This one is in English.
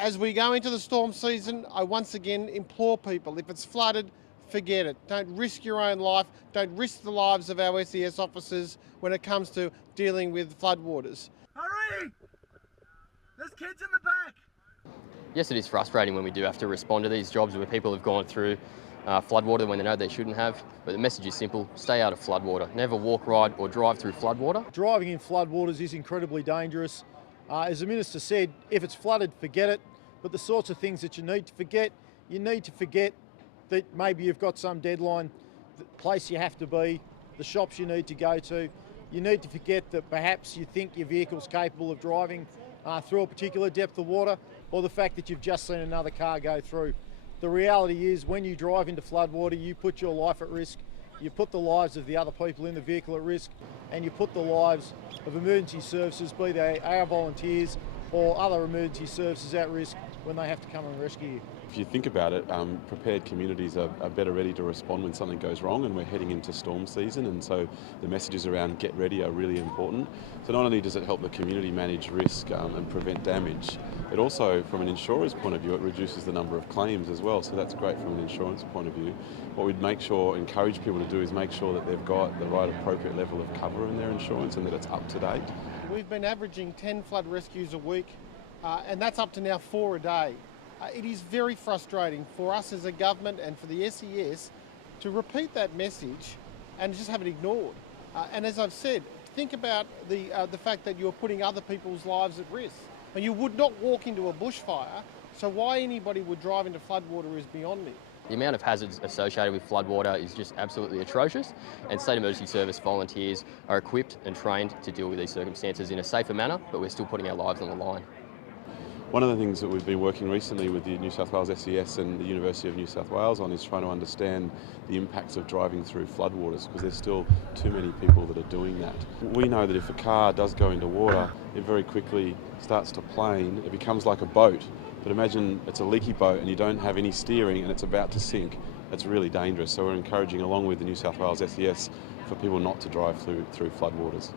As we go into the storm season, I once again implore people, if it's flooded, forget it. Don't risk your own life. Don't risk the lives of our SES officers when it comes to dealing with floodwaters. Hurry! There's kids in the back! Yes, it is frustrating when we do have to respond to these jobs where people have gone through floodwater when they know they shouldn't have. But the message is simple: stay out of floodwater. Never walk, ride or drive through floodwater. Driving in floodwaters is incredibly dangerous. As the Minister said, if it's flooded, forget it. But the sorts of things that you need to forget that maybe you've got some deadline, the place you have to be, the shops you need to go to. You need to forget that perhaps you think your vehicle's capable of driving through a particular depth of water, or the fact that you've just seen another car go through. The reality is, when you drive into floodwater, you put your life at risk, you put the lives of the other people in the vehicle at risk, and you put the lives of emergency services, be they our volunteers or other emergency services, at risk when they have to come and rescue you. If you think about it, prepared communities are better ready to respond when something goes wrong, and we're heading into storm season, and so the messages around get ready are really important. So not only does it help the community manage risk and prevent damage, it also, from an insurer's point of view, it reduces the number of claims as well, so that's great from an insurance point of view. What we'd encourage people to do is make sure that they've got the right appropriate level of cover in their insurance and that it's up to date. We've been averaging 10 flood rescues a week, and that's up to now 4 a day. It is very frustrating for us as a government and for the SES to repeat that message and just have it ignored. And as I've said, think about the fact that you're putting other people's lives at risk. And you would not walk into a bushfire, so why anybody would drive into floodwater is beyond me. The amount of hazards associated with floodwater is just absolutely atrocious, and State Emergency Service volunteers are equipped and trained to deal with these circumstances in a safer manner, but we're still putting our lives on the line. One of the things that we've been working recently with the New South Wales SES and the University of New South Wales on is trying to understand the impacts of driving through floodwaters, because there's still too many people that are doing that. We know that if a car does go into water, it very quickly starts to plane. It becomes like a boat. But imagine it's a leaky boat and you don't have any steering and it's about to sink. It's really dangerous. So we're encouraging, along with the New South Wales SES, for people not to drive through floodwaters.